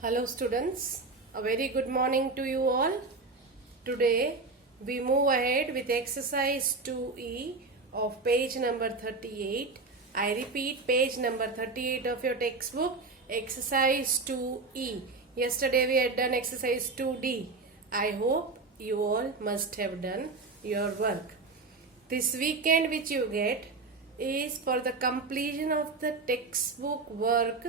Hello students, a very good morning to you all. Today we move ahead with exercise 2E of page number 38. I repeat, page number 38 of your textbook, exercise 2E. Yesterday we had done exercise 2D. I hope you all must have done your work. This weekend which you get is for the completion of the textbook work.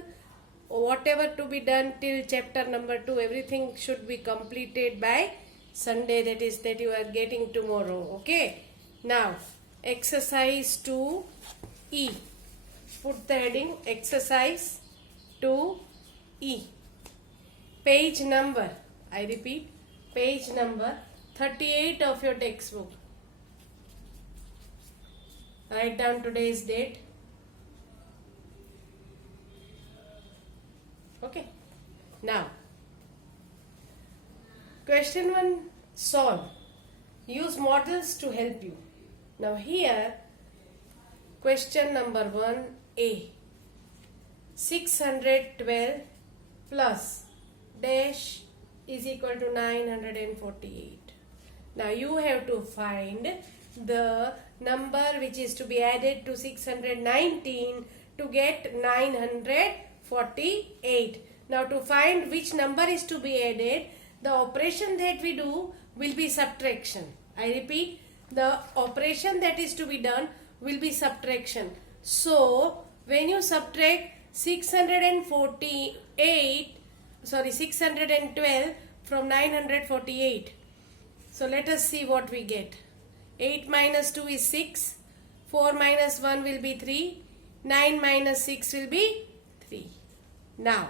Whatever to be done till chapter number 2, everything should be completed by Sunday, that you are getting tomorrow. Okay. Now, exercise 2E. Put the heading exercise 2E. Page number, I repeat, page number 38 of your textbook. Write down today's date. Okay. Now, question 1, solve. Use models to help you. Now here, question number 1A. 612 plus dash is equal to 948. Now you have to find the number which is to be added to 619 to get 948. Now to find which number is to be added, the operation that we do will be subtraction. I repeat, the operation that is to be done will be subtraction. So when you subtract 612 from 948, so let us see what we get. 8 minus 2 is 6, 4 minus 1 will be 3, 9 minus 6 will be 3. Now,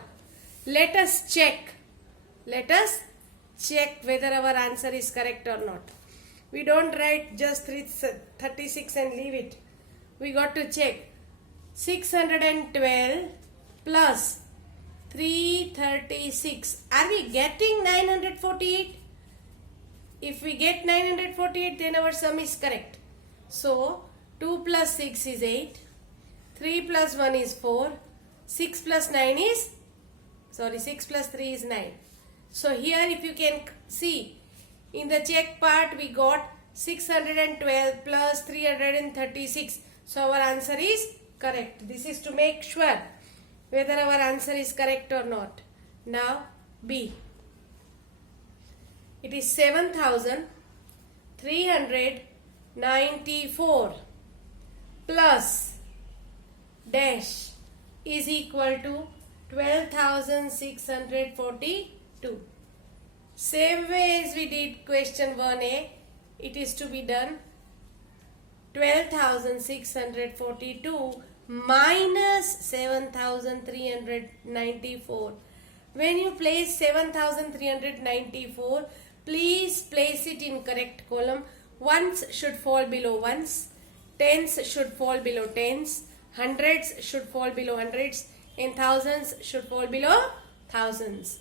let us check whether our answer is correct or not. We don't write just 36 and leave it. We got to check. 612 plus 336. Are we getting 948? If we get 948, then our sum is correct. So, 2 plus 6 is 8. 3 plus 1 is 4. 6 plus 3 is 9. So here if you can see, in the check part we got 612 plus 336. So our answer is correct. This is to make sure whether our answer is correct or not. Now B. It is 7,394 plus dash is equal to 12,642. Same way as we did question 1A, it is to be done 12,642 minus 7,394. When you place 7,394, please place it in correct column. Ones should fall below ones, tens should fall below tens, hundreds should fall below hundreds, and thousands should fall below thousands.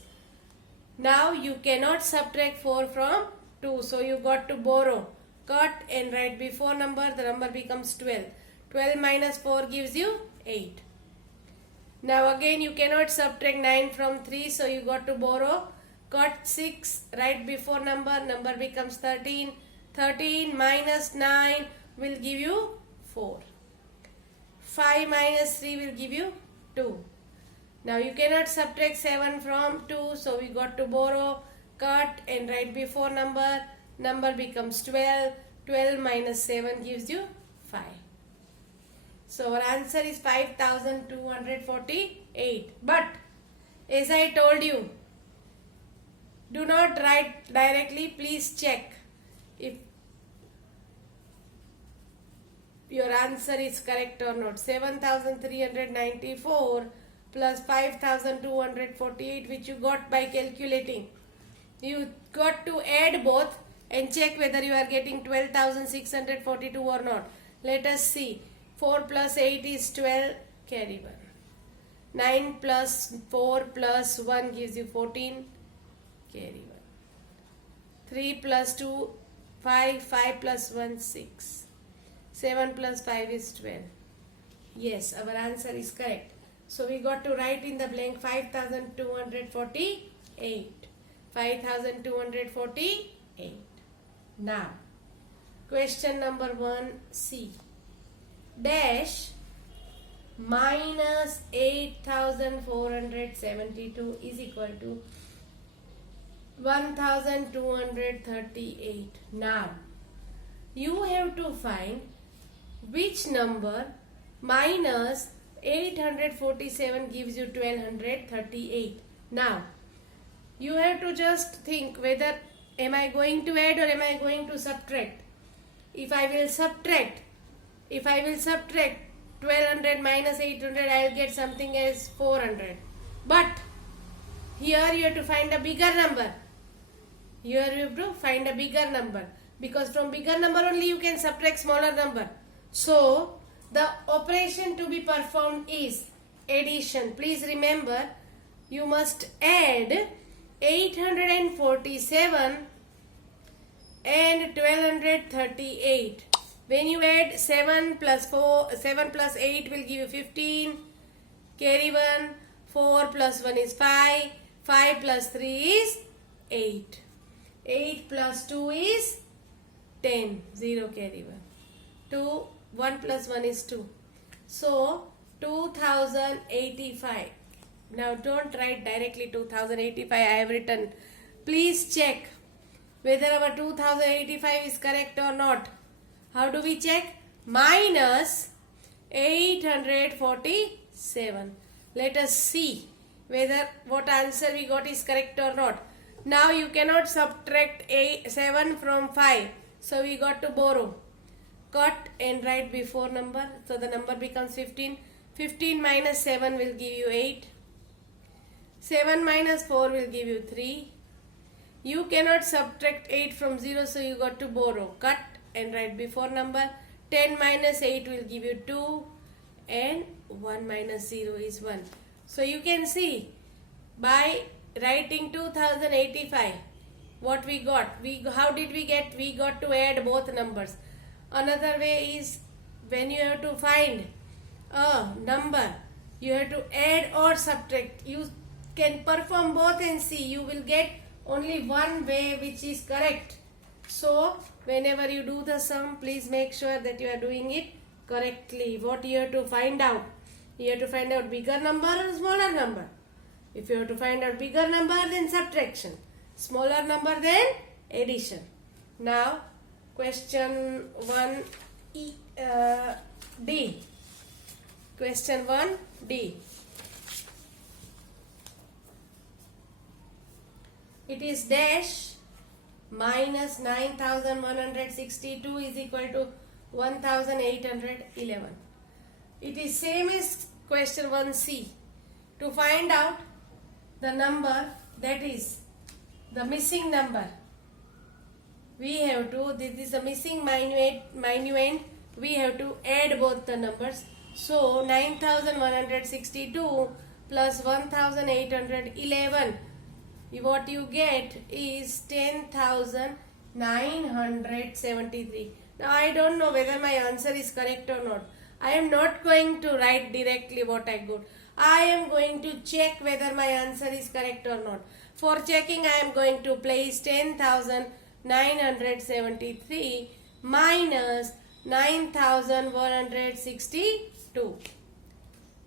Now you cannot subtract 4 from 2, so you got to borrow. Cut and write before number, the number becomes 12. 12 minus 4 gives you 8. Now again you cannot subtract 9 from 3, so you got to borrow. Cut 6, write before number, number becomes 13. 13 minus 9 will give you 4. 5 minus 3 will give you 2. Now you cannot subtract 7 from 2, so we got to borrow. Cut and write before number, number becomes 12. 12 minus 7 gives you 5. So our answer is 5,248. But as I told you, do not write directly. Please check if your answer is correct or not. 7,394 plus 5,248, which you got by calculating. You got to add both and check whether you are getting 12,642 or not. Let us see. 4 plus 8 is 12, carry 1. 9 plus 4 plus 1 gives you 14, carry 1. 3 plus 2, 5, 5 plus 1, 6. 7 plus 5 is 12. Yes, our answer is correct. So we got to write in the blank 5248. 5248. Now, question number 1C. Dash minus 8472 is equal to 1238. Now, you have to find which number minus 847 gives you 1238. Now, you have to just think whether am I going to add or am I going to subtract. If I will subtract 1200 minus 800, I will get something as 400. But here you have to find a bigger number. Here you have to find a bigger number, because from bigger number only you can subtract smaller number. So the operation to be performed is addition. Please remember, you must add 847 and 1238. When you add 7 plus 8 will give you 15. Carry 1. 4 plus 1 is 5. 5 plus 3 is 8. 8 plus 2 is 10. 0 carry 1. 2. 1 plus 1 is 2. So 2085. Now don't write directly 2085. I have written. Please check whether our 2085 is correct or not. How do we check? Minus 847. Let us see whether what answer we got is correct or not. Now you cannot subtract 7 from 5. So we got to borrow. Cut and write before number. So the number becomes 15. 15 minus 7 will give you 8. 7 minus 4 will give you 3. You cannot subtract 8 from 0, so you got to borrow. Cut and write before number. 10 minus 8 will give you 2, and 1 minus 0 is 1. So you can see by writing 2085 what we got. How did we get? We got to add both numbers. Another way is when you have to find a number, you have to add or subtract. You can perform both and see. You will get only one way which is correct. So whenever you do the sum, please make sure that you are doing it correctly. What you have to find out? You have to find out bigger number or smaller number. If you have to find out bigger number, then subtraction. Smaller number, then addition. Now question 1D. Question 1D. It is dash minus 9162 is equal to 1811. It is same as question 1C. To find out the number, that is the missing number, we have to, this is a missing minuend, we have to add both the numbers. So 9162 plus 1811, what you get is 10,973. Now I don't know whether my answer is correct or not. I am not going to write directly what I got. I am going to check whether my answer is correct or not. For checking, I am going to place 10,973 minus 9,162.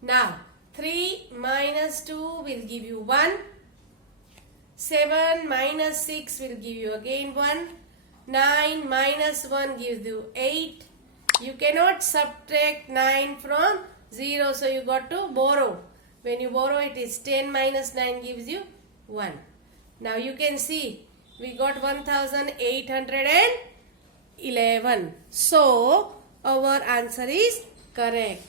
Now 3 minus 2 will give you 1. 7 minus 6 will give you again 1. 9 minus 1 gives you 8. You cannot subtract 9 from 0, so you got to borrow. When you borrow, it is 10 minus 9 gives you 1. Now you can see we got 1811. So our answer is correct.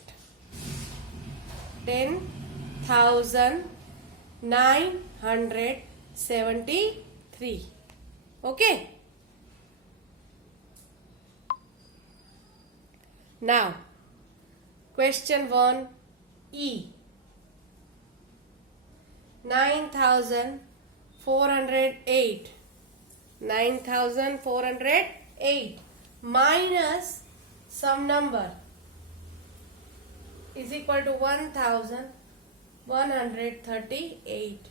10,973. Okay. Now question 1E. 9,408. 9,408 minus some number is equal to 1,000. 138.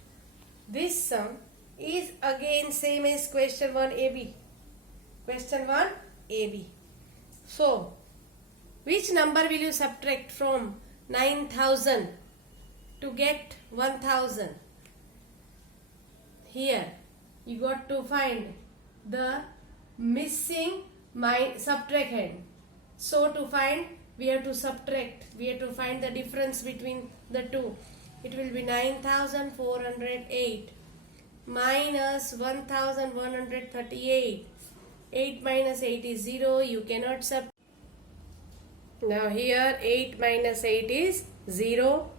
This sum is again same as question 1 AB. Question 1 AB. So, which number will you subtract from 9,000 to get 1,000? Here, you got to find the missing subtrahend. So, to find, we have to subtract. We have to find the difference between the two. It will be 9,408 minus 1,138. 8 minus 8 is 0. You cannot subtract. Now here 8 minus 8 is 0.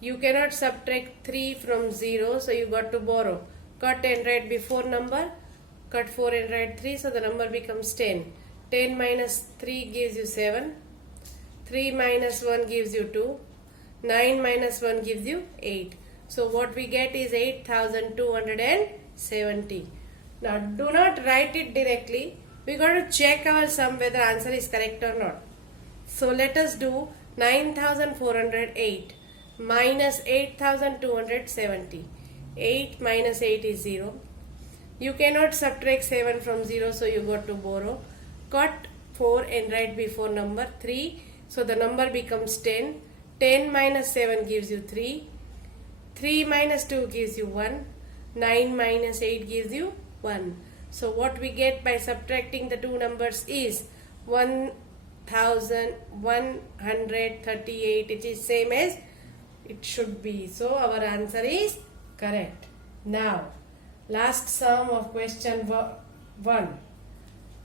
You cannot subtract 3 from 0. So you got to borrow. Cut and write before number. Cut 4 and write 3. So the number becomes 10. 10 minus 3 gives you 7. 3 minus 1 gives you 2. 9 minus 1 gives you 8. So what we get is 8,270. Now do not write it directly. We got to check our sum whether answer is correct or not. So let us do 9,408 minus 8,270. 8 minus 8 is 0. You cannot subtract 7 from 0, so you got to borrow. Cut 4 and write before number 3. So the number becomes 10. 10 minus 7 gives you 3. 3 minus 2 gives you 1. 9 minus 8 gives you 1. So what we get by subtracting the two numbers is 1,138. It is same as it should be. So our answer is correct. Now last sum of question 1.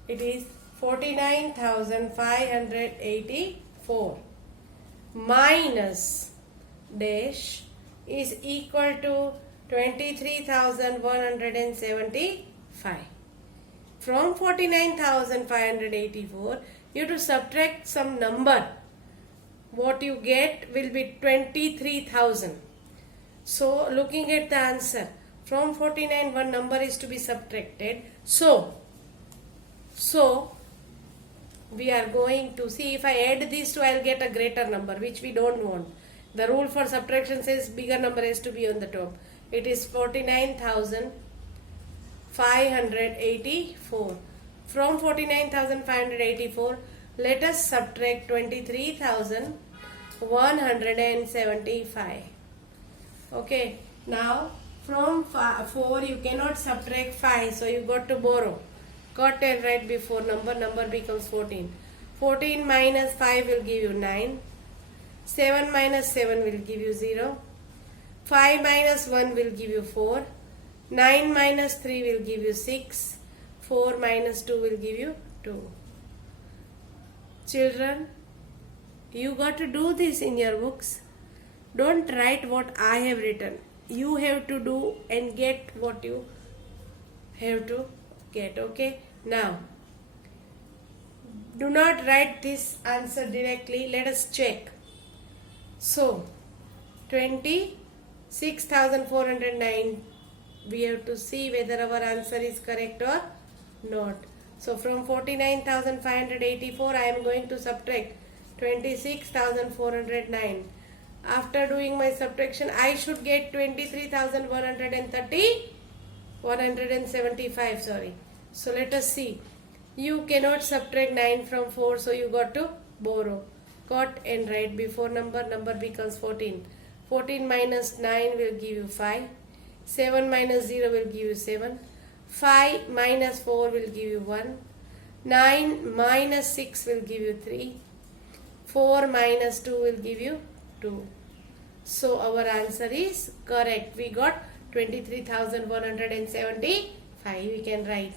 It is 49,584 minus dash is equal to 23,175. From 49,584, you have to subtract some number. What you get will be 23,000. So, looking at the answer, from 49, one number is to be subtracted. So we are going to see if I add these two, I will get a greater number, which we don't want. The rule for subtraction says bigger number has to be on the top. It is 49,584. From 49,584, let us subtract 23,175. Okay. Now, from 4, you cannot subtract 5, so you got to borrow. Cut and write before number. Number becomes 14. 14 minus 5 will give you 9. 7 minus 7 will give you 0. 5 minus 1 will give you 4. 9 minus 3 will give you 6. 4 minus 2 will give you 2. Children, you got to do this in your books. Don't write what I have written. You have to do and get what you have to get. Okay. Now, do not write this answer directly. Let us check. So, 26,409. We have to see whether our answer is correct or not. So, from 49,584, I am going to subtract 26,409. After doing my subtraction, I should get 175, sorry. So let us see. You cannot subtract 9 from 4, so you got to borrow. Cut and write before number. Number becomes 14. 14 minus 9 will give you 5. 7 minus 0 will give you 7. 5 minus 4 will give you 1. 9 minus 6 will give you 3. 4 minus 2 will give you 2. So our answer is correct. We got 23,175. We can write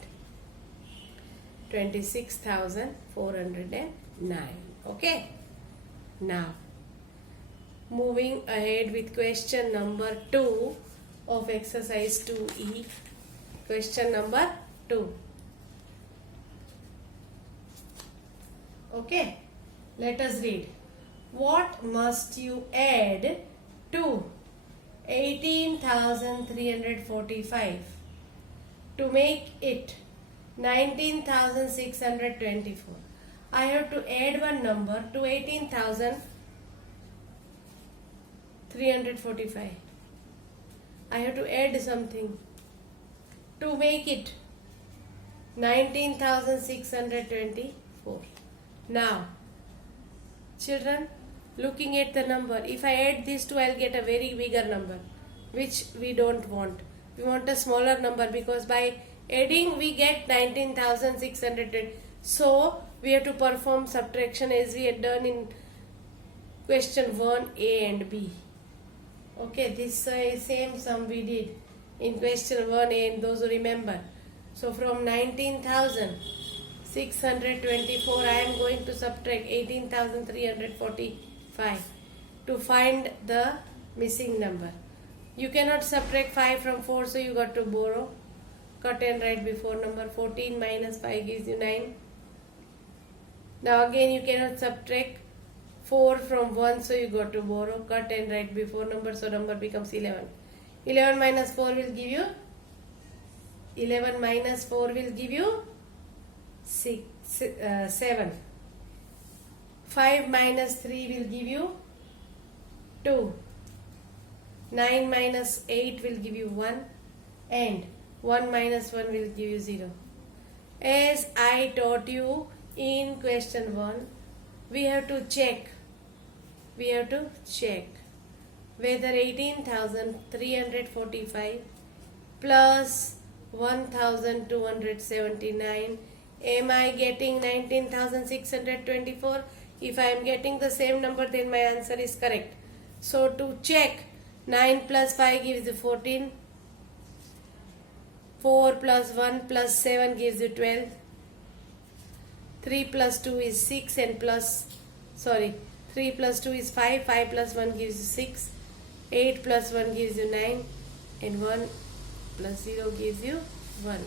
26,409. Okay. Now, moving ahead with question number 2 of exercise 2E. Question number 2. Okay. Let us read. What must you add to 18,345 to make it 19,624? I have to add one number to 18,000. 345. I have to add something to make it 19,624. Now, children, looking at the number, if I add these two, I'll get a very bigger number, which we don't want. We want a smaller number because by adding we get 19,620. So we have to perform subtraction as we had done in question 1A and B. Okay, this same sum we did in question 1A, and those who remember. So from 19,624 I am going to subtract 18,345 to find the missing number. You cannot subtract 5 from 4, so you got to borrow. Cut and write before number. 14 minus 5 gives you 9. Now again you cannot subtract 4 from 1, so you got to borrow. Cut and write before number, so number becomes 11. 11 minus 4 will give you 11 minus 4 will give you 7. 5 minus 3 will give you 2. 9 minus 8 will give you 1, and 1 minus 1 will give you 0. As I taught you in question 1, we have to check whether 18,345 plus 1,279, am I getting 19,624? If I am getting the same number, then my answer is correct. So to check, 9 plus 5 gives you 14. 4 plus 1 plus 7 gives you 12. 3 plus 2 is 6 and 3 plus 2 is 5. 5 plus 1 gives you 6. 8 plus 1 gives you 9. And 1 plus 0 gives you 1.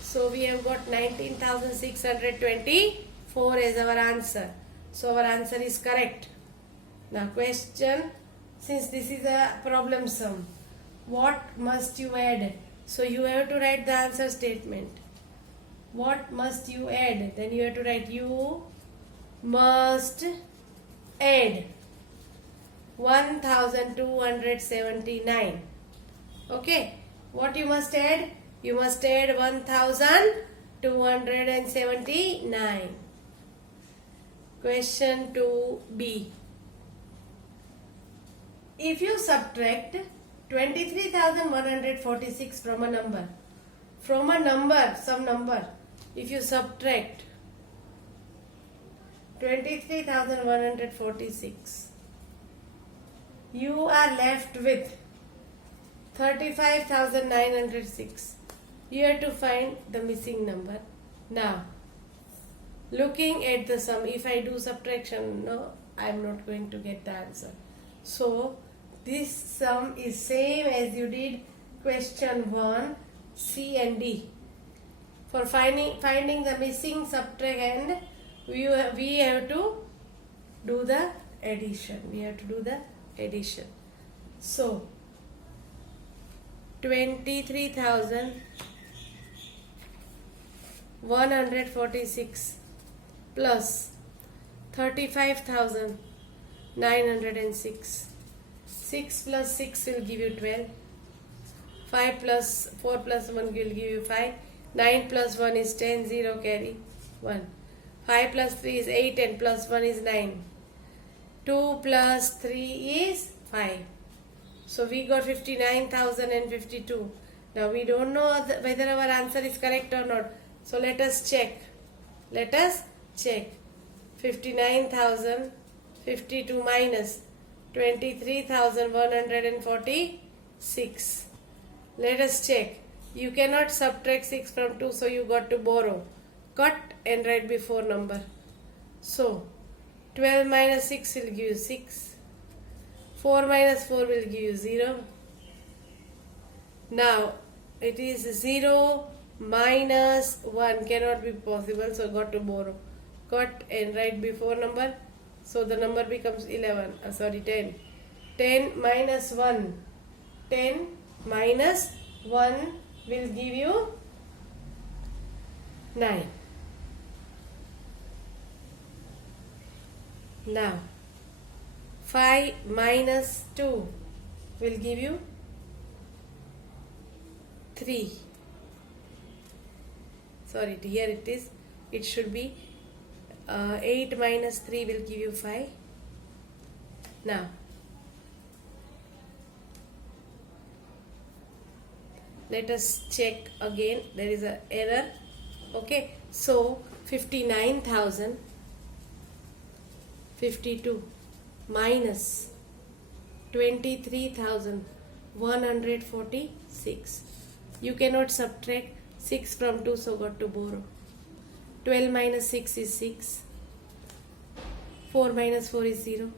So we have got 19,624 as our answer. So our answer is correct. Now question, since this is a problem sum, what must you add? So you have to write the answer statement. What must you add? Then you have to write, you must add 1,279. Okay. What you must add? You must add 1,279. Question 2B. If you subtract 23,146 from a number, some number, if you subtract 23,146, you are left with 35,906. You have to find the missing number. Now, looking at the sum, if I do subtraction, no, I am not going to get the answer. So, this sum is same as you did question 1, C and D. For finding the missing, subtract, and we have to do the addition. So 23,146 plus 35,906. 6 plus 6 will give you 12. 5 plus 4 plus 1 will give you 5. 9 plus 1 is 10. 0 carry 1. 5 plus 3 is 8 and plus 1 is 9. 2 plus 3 is 5. So we got 59,052. Now we don't know whether our answer is correct or not. So let us check. 59,052 minus 23,146. Let us check. You cannot subtract 6 from 2, so you got to borrow. Cut and write before number. So 12 minus 6 will give you 6. 4 minus 4 will give you 0. Now it is 0 minus 1 cannot be possible, so got to borrow. Cut and write before number. So the number becomes 10. 10 minus 1. 10 minus 1 will give you 9. Now 5 minus 2 will give you 3. Sorry, here it is. It should be 8 minus 3 will give you 5. Now, let us check again. There is an error. Okay, so 59,052 minus 23,146. You cannot subtract 6 from 2, so got to borrow. 12 minus 6 is 6. 4 minus 4 is 0.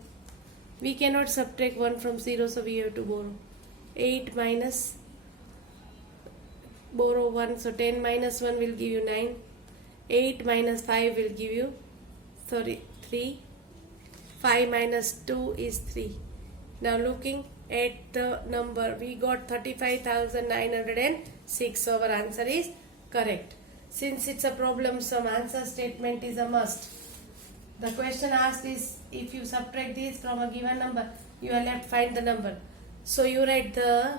We cannot subtract 1 from 0, so we have to borrow. 8 minus, borrow 1, so 10 minus 1 will give you 9. 8 minus 5 will give you 3. 5 minus 2 is 3. Now looking at the number, we got 35,906, so our answer is correct. Since it's a problem sum, answer statement is a must. The question asked is, if you subtract this from a given number, you are left find the number. So you write the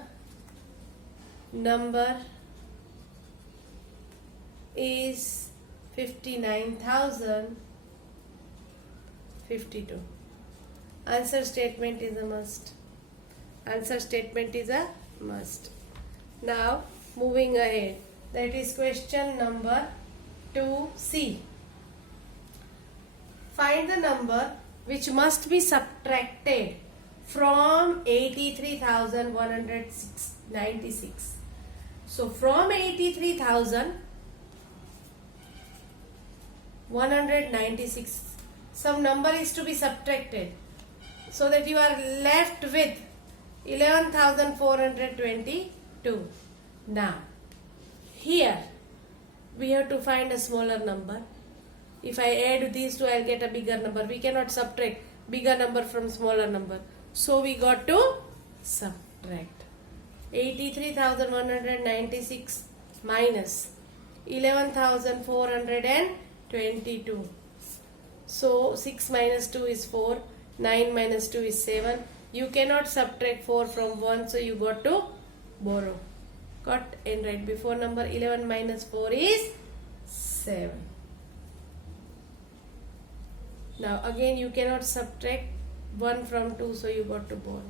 number is 59,052. Answer statement is a must. Answer statement is a must. Now moving ahead, that is question number 2C. Find the number which must be subtracted from 83,196. So from 83,196, some number is to be subtracted, so that you are left with 11,422. Now here we have to find a smaller number. If I add these two, I'll get a bigger number. We cannot subtract bigger number from smaller number, so we got to subtract 83,196 minus 11,422. So 6 minus 2 is 4, 9 minus 2 is 7. You cannot subtract 4 from 1, so you got to borrow. Cut and write before number. 11 minus 4 is 7. Now again you cannot subtract 1 from 2, so you got to borrow.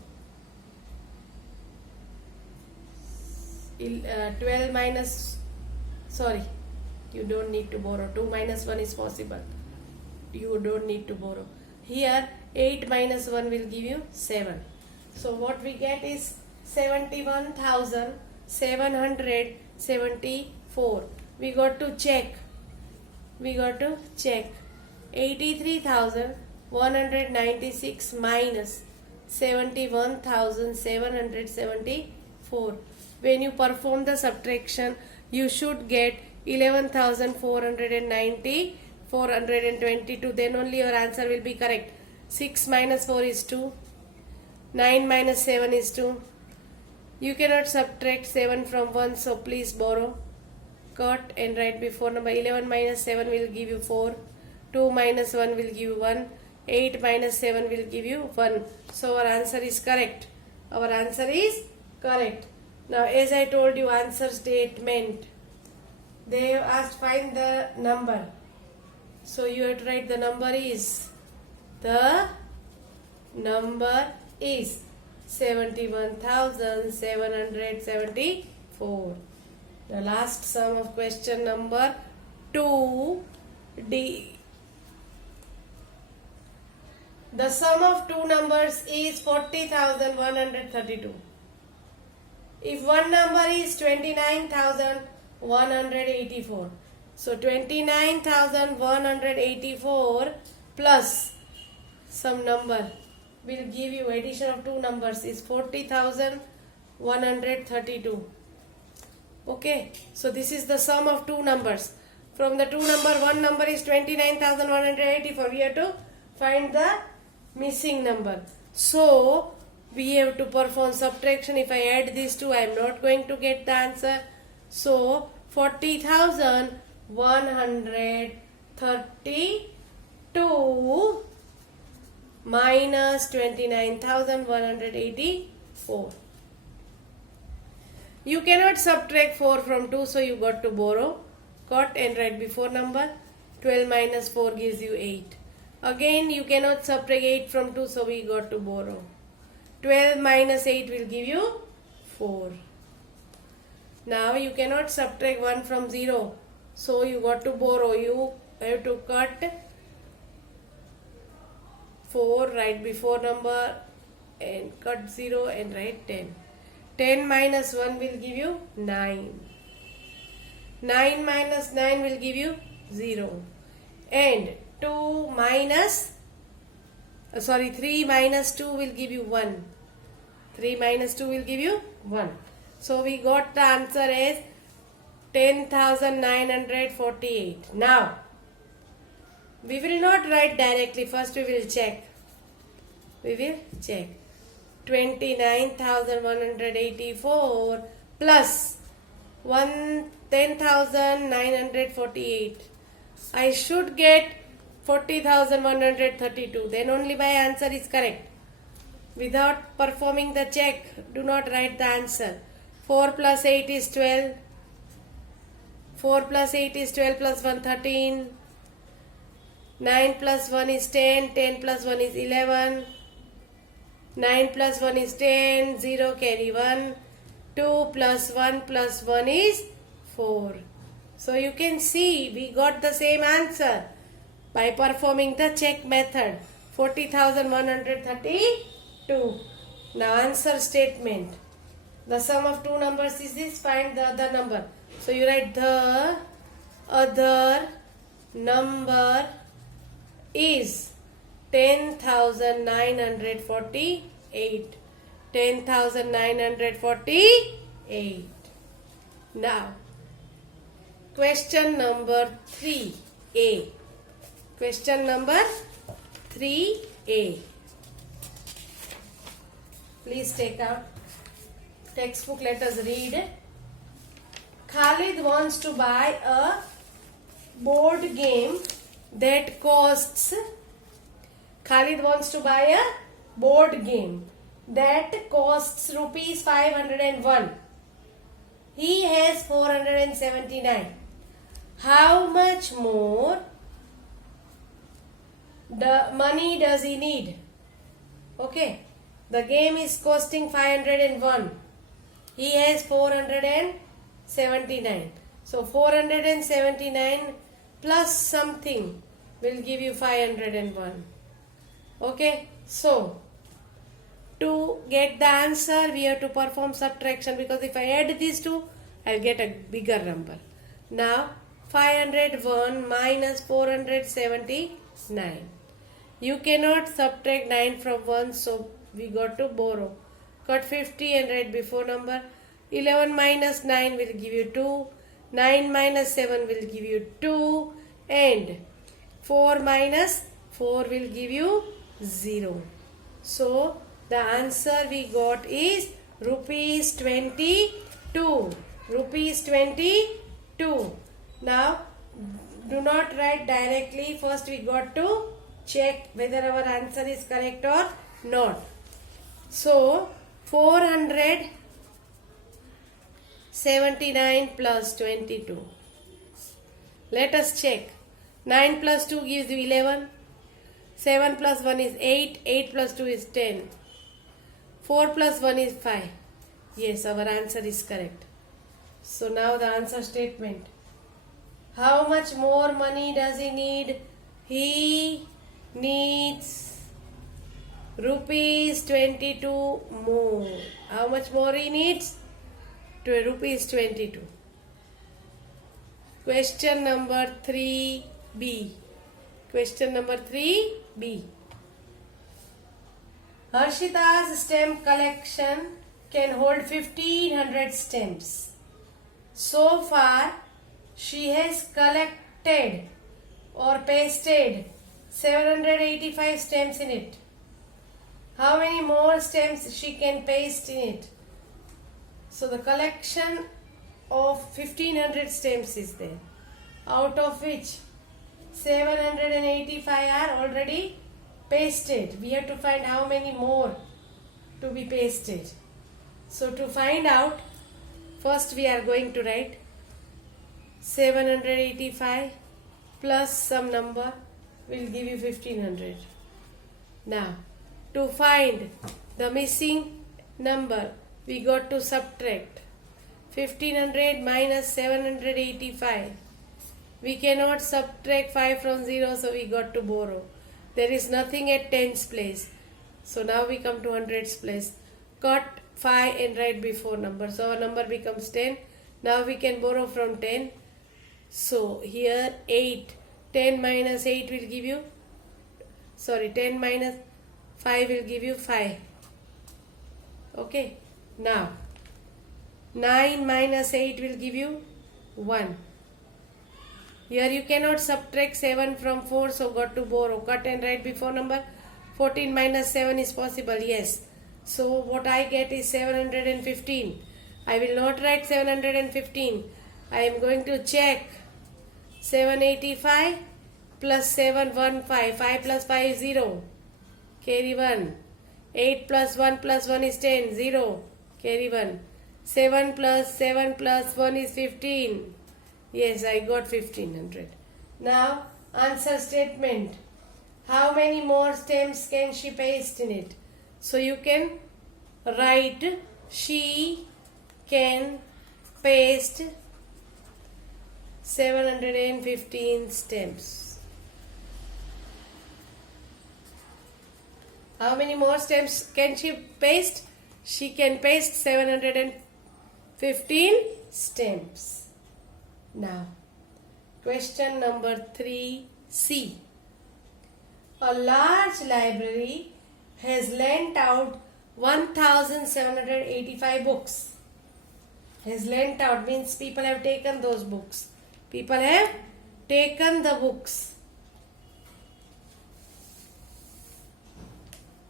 12 minus, sorry, you don't need to borrow. 2 minus 1 is possible. You don't need to borrow. Here 8 minus 1 will give you 7. So what we get is 71,774. We got to check. 83,196 minus 71,774. When you perform the subtraction, you should get 11,490, 422. Then only your answer will be correct. 6 minus 4 is 2. 9 minus 7 is 2. You cannot subtract 7 from 1, so please borrow. Cut and write before number. 11 minus 7 will give you 4. 2 minus 1 will give you 1. 8 minus 7 will give you 1. So our answer is correct. Our answer is correct. Now as I told you, answer statement, they have asked find the number. So you have to write the number is 71,774. The last sum of question number 2D. The sum of two numbers is 40,132. If one number is 29,184, so 29,184 plus some number will give you, addition of two numbers is 40,132. Okay, so this is the sum of two numbers. From the two number, one number is 29,184. We have to find the missing number. So we have to perform subtraction. If I add these two, I am not going to get the answer. So 40,132 minus 29,184. You cannot subtract 4 from 2, so you got to borrow. Got and write before number. 12 minus 4 gives you 8. Again, you cannot subtract 8 from 2, so we got to borrow. 12 minus 8 will give you 4. Now you cannot subtract 1 from 0, so you got to borrow. You have to cut 4, write before number and cut 0 and write 10. 10 minus 1 will give you 9. 9 minus 9 will give you 0. And 3 minus 2 will give you 1. 3 minus 2 will give you 1. So we got the answer as 10,948. Now, we will not write directly. First we will check. 29,184 plus 10,948. I should get 40,132. Then only my answer is correct. Without performing the check, do not write the answer. 4 plus 8 is 12. 4 plus 8 is 12 plus 1, 13. 9 plus 1 is 10. 10 plus 1 is 11. 9 plus 1 is 10. 0 carry 1. 2 plus 1 plus 1 is 4. So you can see we got the same answer by performing the check method. 40,132. Now answer statement. The sum of two numbers is this. Find the other number. So you write the other number is 10,948. 10,948. Now, question number 3A. Question number 3A. Please take out textbook. Let us read. Khalid wants to buy a board game that costs. Khalid wants to buy a board game that costs rupees 501. He has 479. How much more the money does he need? Okay. The game is costing 501. He has 479. So 479 plus something will give you 501. Okay. So to get the answer, we have to perform subtraction, because if I add these two, I'll get a bigger number. Now 501 minus 479. You cannot subtract 9 from 1, so we got to borrow. Cut 50 and write before number. 11 minus 9 will give you 2. 9 minus 7 will give you 2. And 4 minus 4 will give you 0. So the answer we got is rupees 22. Rupees 22. Now do not write directly. First we got to check whether our answer is correct or not. So 479 plus 22. Let us check. 9 plus 2 gives you 11. 7 plus 1 is 8. 8 plus 2 is 10. 4 plus 1 is 5. Yes, our answer is correct. So now the answer statement. How much more money does he need? He needs rupees 22 more. How much more he needs? Rupees 22. Question number 3B. Question number 3B. Harshita's stamp collection can hold 1500 stamps. So far, she has collected or pasted 785 stamps in it. How many more stamps she can paste in it? So the collection of 1500 stamps is there, out of which 785 are already pasted. We have to find how many more to be pasted. So to find out, First we are going to write 785 plus some number will give you 1500. Now to find the missing number we got to subtract 1500 minus 785. We cannot subtract 5 from 0, so we got to borrow. There is nothing at tens place. So now we come to hundreds place. Cut 5 and write before number. So our number becomes 10. Now we can borrow from 10. So here 8. 10 minus 8 will give you, 10 minus 5 will give you 5. Okay. Now 9 minus 8 will give you 1. Here you cannot subtract 7 from 4, so got to borrow. Cut and write before number. 14 minus 7 is possible, yes. So what I get is 715. I will not write 715. I am going to check 785 plus 715. 5 plus 5 is 0. Carry 1. 8 plus 1 plus 1 is 10. 0. Carry 1. 7 plus 1 is 15. Yes, I got 1500. Now, answer statement. How many more stamps can she paste in it? So you can write she can paste 715 stamps. How many more stamps can she paste? She can paste 715 stamps. Now, question number 3C. A large library has lent out 1785 books. Has lent out means people have taken those books. People have taken the books.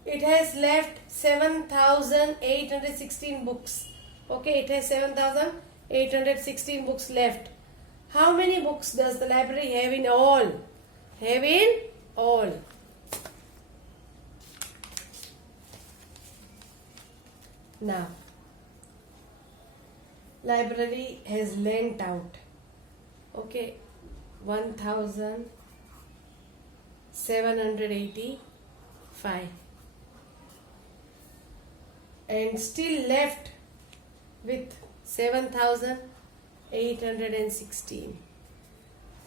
It has left 7,816 books. Okay, it has 7,816 books left. How many books does the library have in all? Have in all. Now, library has lent out, 1785 and still left with 7,816.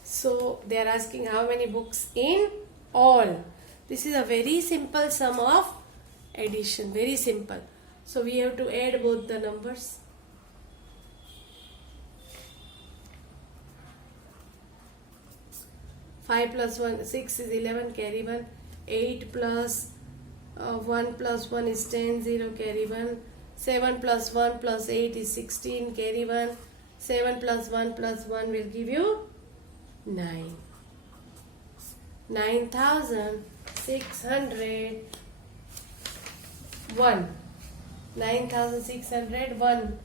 So they are asking how many books in all. This is a very simple sum of addition, very simple. So we have to add both the numbers. Five plus 1, 6 is 11, carry 1. 8 plus 1 plus 1 is 10, 0, carry 1. 7 plus 1 plus 8 is 16, carry 1. 7 plus 1 plus 1 will give you 9. 9,601. 9,601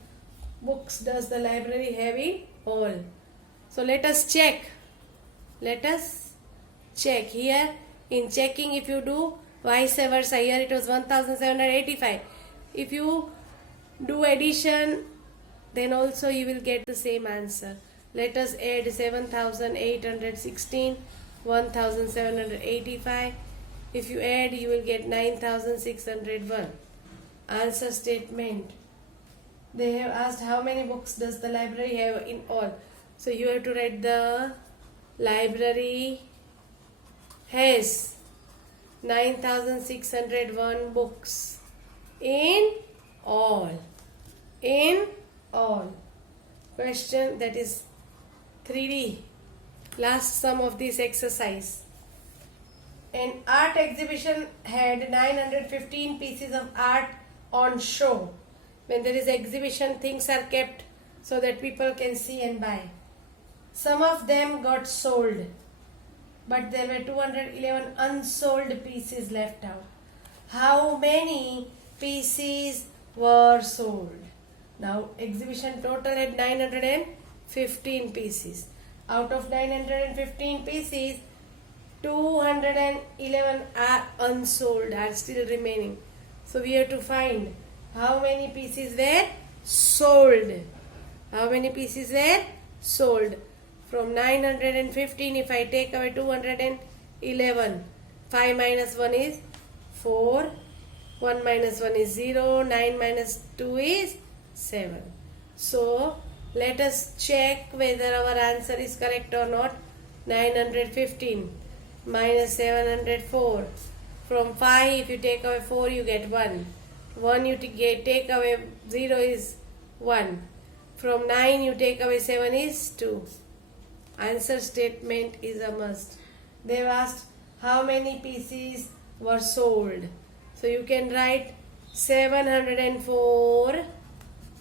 books does the library have in all. So let us check. Let us check here. In checking, if you do vice versa, here it was 1,785. If you do addition, then also you will get the same answer. Let us add 7,816, 1,785. If you add, you will get 9,601. Answer statement. They have asked how many books does the library have in all. So you have to write the library has 9,601 books in all. In all. Question, that is 3D. Last sum of this exercise. An art exhibition had 915 pieces of art on show. When there is exhibition, things are kept so that people can see and buy. Some of them got sold, but there were 211 unsold pieces left out. How many pieces were sold? Now, exhibition total had 915 pieces. Out of 915 pieces, 211 are unsold, are still remaining. So we have to find how many pieces were sold. How many pieces were sold? From 915, if I take away 211, 5 minus 1 is 4, 1 minus 1 is 0, 9 minus 2 is 7. So, let us check whether our answer is correct or not. 915 minus 704. From 5, if you take away 4, you get 1. 1 you take away 0 is 1. From 9, you take away 7 is 2. Answer statement is a must. They've asked how many pieces were sold. So you can write 704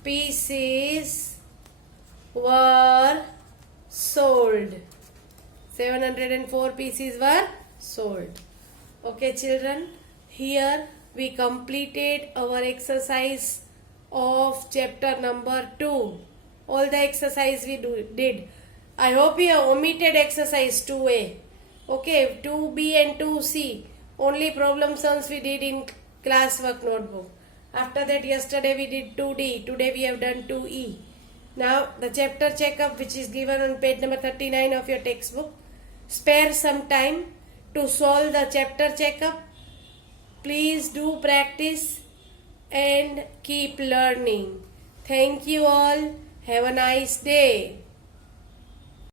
pieces were sold. 704 pieces were sold. Okay, children, here we completed our exercise of chapter number 2. All the exercise we did. I hope you have omitted exercise 2A. Okay, 2B and 2C. Only problem sums we did in classwork notebook. After that, yesterday we did 2D. Today we have done 2E. Now, the chapter checkup, which is given on page number 39 of your textbook. Spare some time to solve the chapter checkup. Please do practice and keep learning. Thank you all. Have a nice day.